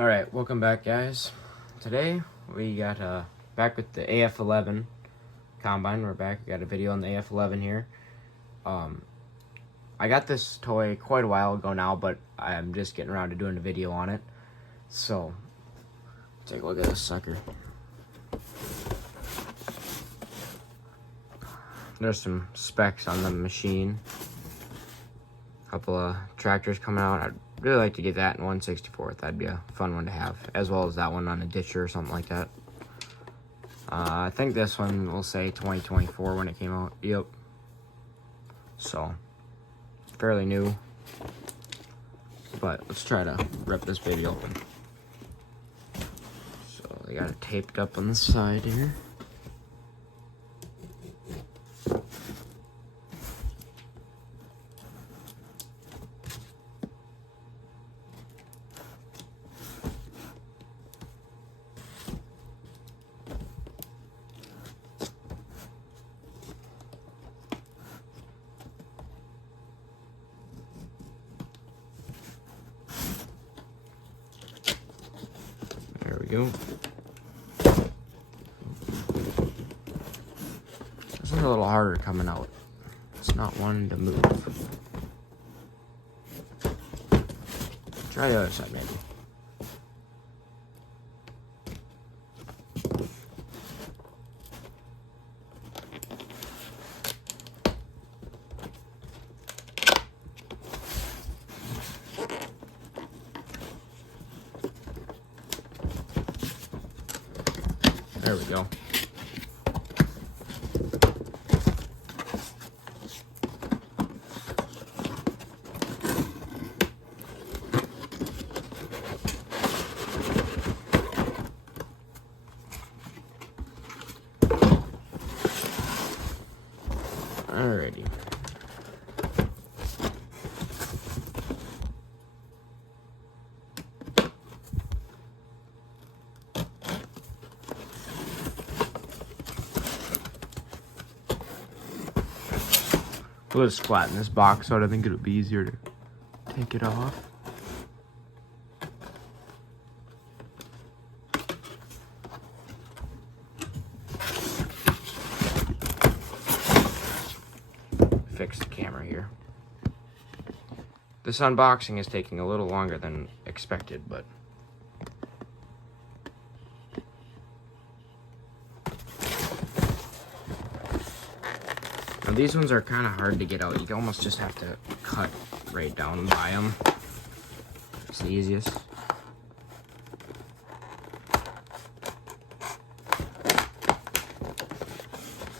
Alright, welcome back, guys. Today we got back with the AF11 combine. We're back. We got a video on the AF11 here. I got this toy quite a while ago now, but I'm just getting around to doing a video on it. So, take a look at this sucker. There's some specs on the machine. A couple of tractors coming out. I'd really like to get that in 1/64th. That'd be a fun one to have, as well as that one on a ditcher or something like that. I think this one will say 2024 when it came out. Yep. So, fairly new. But let's try to rip this baby open. So they got it taped up on the side here. There we go. This one's a little harder coming out. It's not one to move. Try the other side, maybe. There we go. Alrighty. We'll just flatten this box out. I think it'll be easier to take it off. Fix the camera here. This unboxing is taking a little longer than expected, but now these ones are kind of hard to get out. You almost just have to cut right down by them. It's the easiest.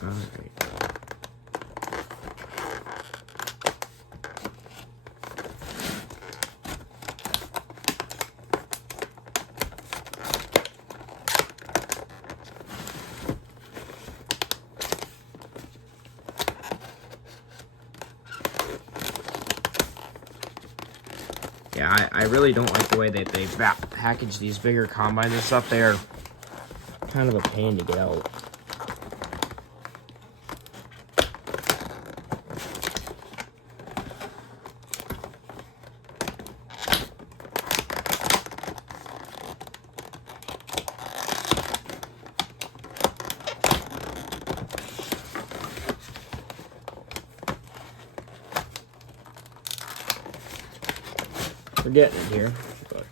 Alright. Yeah, I really don't like the way that they package these bigger combines and stuff. They are kind of a pain to get out. We're getting it here, but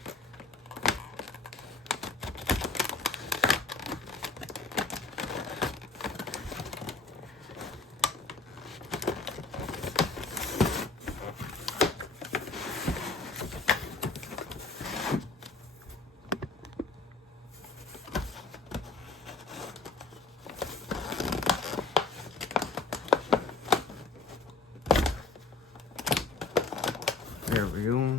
there we go.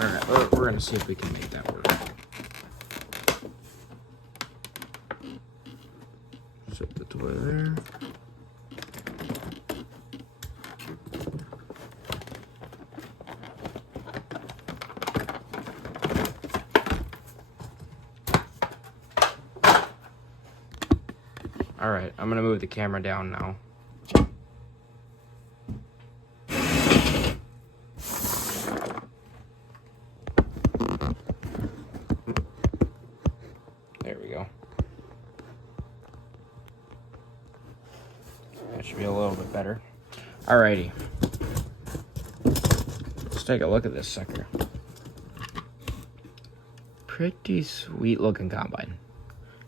Alright, we're gonna see if we can make that work. Set the toy there. Alright, I'm gonna move the camera down now. That should be a little bit better. Alrighty. Let's take a look at this sucker. Pretty sweet looking combine.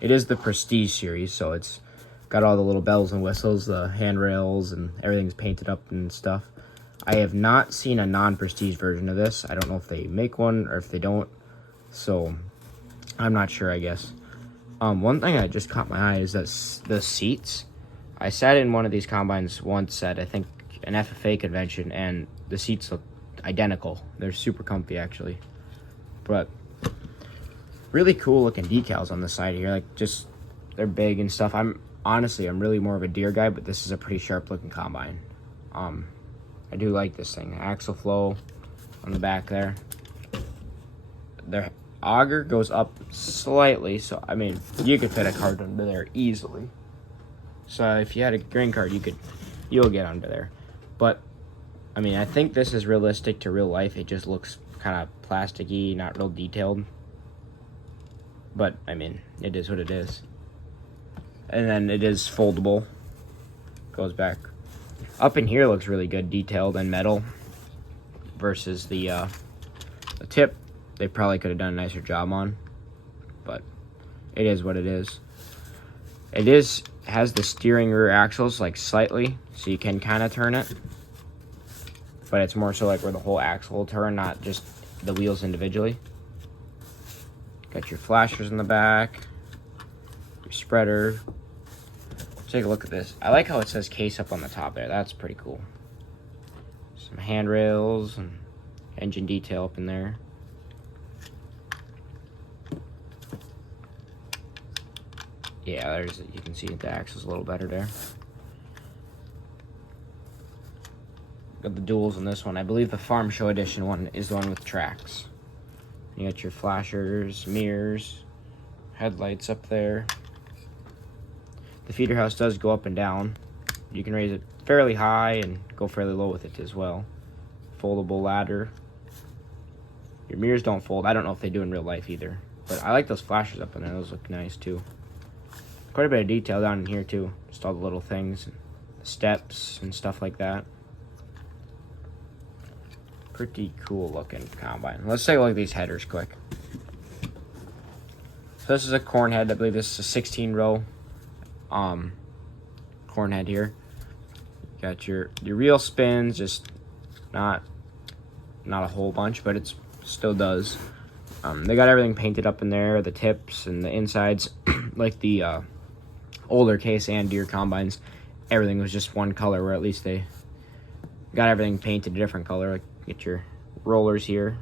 It is the Prestige series, so it's got all the little bells and whistles, the handrails, and everything's painted up and stuff. I have not seen a non-Prestige version of this. I don't know if they make one or if they don't, so I'm not sure, I guess. One thing that just caught my eye is that the seats. I sat in one of these combines once at, I think, an FFA convention, and the seats look identical. They're super comfy, actually. But really cool looking decals on the side here. Like, just, they're big and stuff. I'm really more of a deer guy, but this is a pretty sharp looking combine. I do like this thing. Axle flow on the back there. Their auger goes up slightly, so I mean, you could fit a cart under there easily. So if you had a grain cart, you'll get under there. But I mean, I think this is realistic to real life. It just looks kind of plasticky, not real detailed. But I mean, it is what it is. And then it is foldable. Goes back. Up in here looks really good, detailed and metal. Versus the tip, they probably could have done a nicer job on. But it is what it is. It has the steering rear axles like slightly, so you can kind of turn it. But it's more so like where the whole axle will turn, not just the wheels individually. Got your flashers in the back, your spreader. Take a look at this. I like how it says Case up on the top there. That's pretty cool. Some handrails and engine detail up in there. Yeah, you can see the axle's a little better there. Got the duals in this one. I believe the Farm Show Edition one is the one with tracks. You got your flashers, mirrors, headlights up there. The feeder house does go up and down. You can raise it fairly high and go fairly low with it as well. Foldable ladder. Your mirrors don't fold. I don't know if they do in real life either. But I like those flashers up in there. Those look nice too. Quite a bit of detail down in here too. Just all the little things, steps and stuff like that. Pretty cool looking combine. Let's take a look at these headers quick. So this is a corn head. I believe this is a 16 row corn head here. Got your reel spins, just not a whole bunch, but it still does. They got everything painted up in there, the tips and the insides, like the older Case and Deere combines. Everything was just one color, where at least they got everything painted a different color. Like, get your rollers here,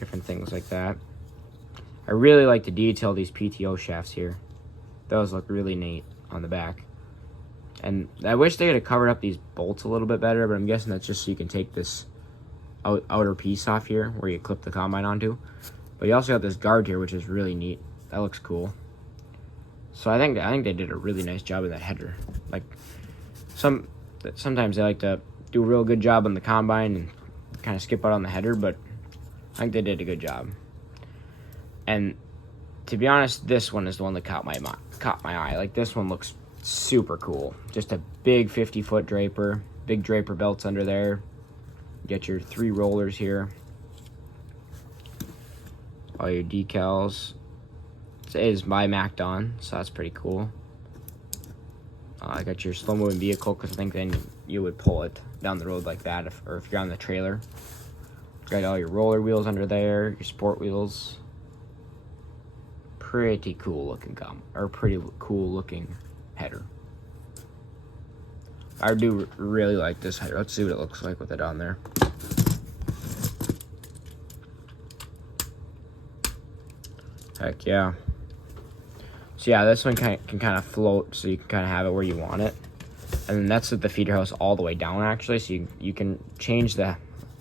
different things like that. I really like to detail these PTO shafts here. Those look really neat on the back. And I wish they could have covered up these bolts a little bit better, but I'm guessing that's just so you can take this outer piece off here where you clip the combine onto. But you also got this guard here, which is really neat. That looks cool. So I think they did a really nice job of that header. Like, sometimes they like to do a real good job on the combine and kind of skip out on the header, but I think they did a good job. And to be honest, this one is the one that caught my eye. Like, this one looks super cool. Just a big 50-foot draper, big draper belts under there. You get your 3 rollers here. All your decals. It is by MacDon, so that's pretty cool. I got your slow-moving vehicle, because I think then you would pull it down the road like that, or if you're on the trailer. Got all your roller wheels under there, your sport wheels. Pretty cool looking pretty cool looking header. I do really like this header. Let's see what it looks like with it on there. Heck yeah. So yeah, this one can kind of float, so you can kind of have it where you want it. And then that's with the feeder house all the way down, actually. So you can change the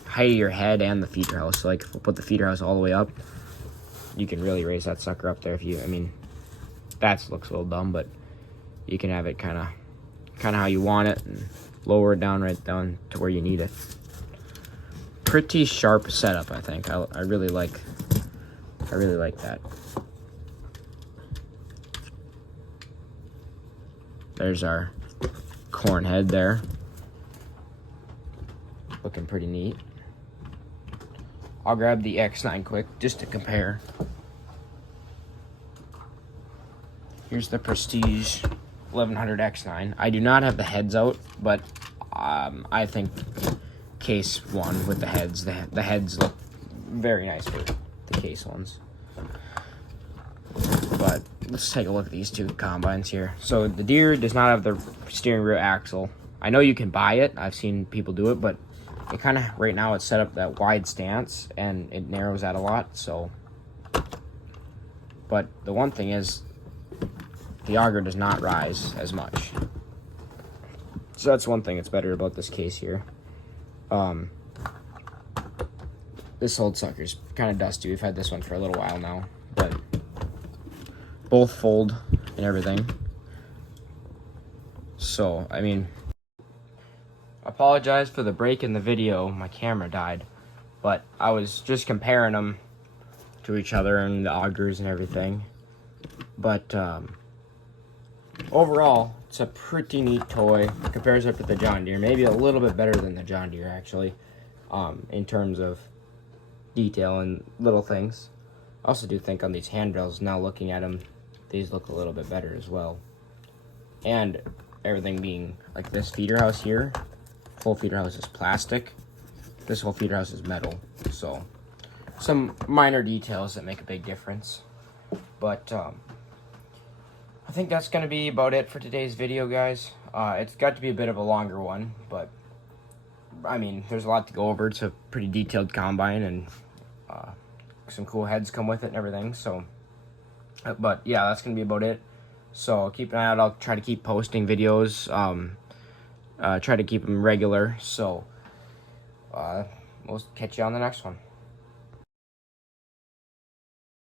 height of your head and the feeder house. So like, if we put the feeder house all the way up, you can really raise that sucker up there. I mean, that looks a little dumb, but you can have it kind of how you want it, and lower it down right down to where you need it. Pretty sharp setup, I think. I really like that. There's our corn head there. Looking pretty neat. I'll grab the X9 quick just to compare. Here's the Prestige 1100 X9. I do not have the heads out, but I think Case won with the heads. The heads look very nice with the Case ones. But let's take a look at these two combines here. So the Deere does not have the steering wheel axle. I know you can buy it. I've seen people do it, but it kind of, right now it's set up that wide stance and it narrows that a lot, so. But the one thing is, the auger does not rise as much. So that's one thing that's better about this Case here. This old sucker's kind of dusty. We've had this one for a little while now, but both fold and everything. So, I mean, apologize for the break in the video. My camera died, but I was just comparing them to each other and the augers and everything. But overall, it's a pretty neat toy. It compares up to the John Deere, maybe a little bit better than the John Deere actually, in terms of detail and little things. I also do think on these handrails, now looking at them, these look a little bit better as well. And everything being like this feeder house here, whole feeder house is plastic. This whole feeder house is metal. So some minor details that make a big difference. But I think that's going to be about it for today's video, guys. It's got to be a bit of a longer one, but I mean, there's a lot to go over. It's a pretty detailed combine, and some cool heads come with it and everything. So, but yeah, that's going to be about it. So keep an eye out. I'll try to keep posting videos. Try to keep them regular. So we'll catch you on the next one.